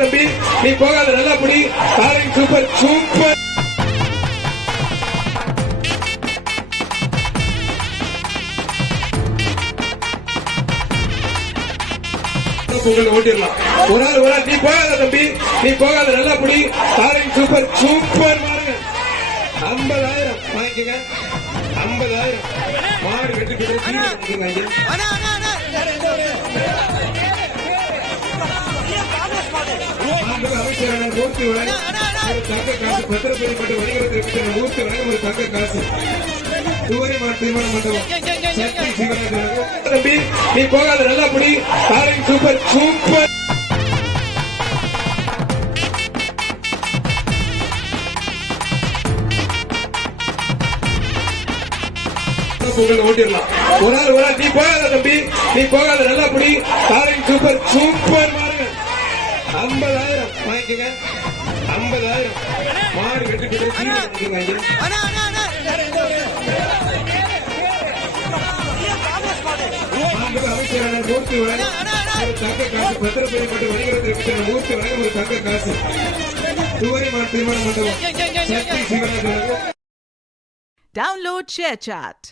தம்பி நீ போகாத நல்லா புடி காரிங் சூப்பர் சூப்பர் ஓட்டிடலாம் ஒரு ஆள் நீ போகாத தம்பி நீ போகாத நல்லா புடி காரிங் சூப்பர் சூப்பர் மாறுங்க 50,000 வாங்கிக்கங்க 50,000 மாடு வெட்டி அமைச்சரான மூர்த்தி வழங்க ஒரு தங்க காசு பத்திரப்பதிப்பட்டு வணிகத்தை மூர்த்தி வழங்க ஒரு தங்க காசு துவரை தீர்மானம் மண்டபம் சக்தி சிவராஜ் தம்பி நீ போகாத நல்லா புடி காரிங் சூப்பர் சூப்பர் ஓட்டிடலாம் ஒரு ஆள் நீ போகாத தம்பி நீ போகாத நல்லா புடி காரிங் சூப்பர் சூப்பர் மாறுங்க 50,000 வாங்கிக்கங்க 50,000 மாடு வெட்டி அமைச்சரான மூர்த்தி வழங்க ஒரு தங்க காசு பத்திரப்பதிப்பட்டு வணிகத்தை மூர்த்தி வழங்க ஒரு தங்க காசு துவரை தீர்மானம் மண்டபம் சக்தி சிவராஜ் Download ShareChat.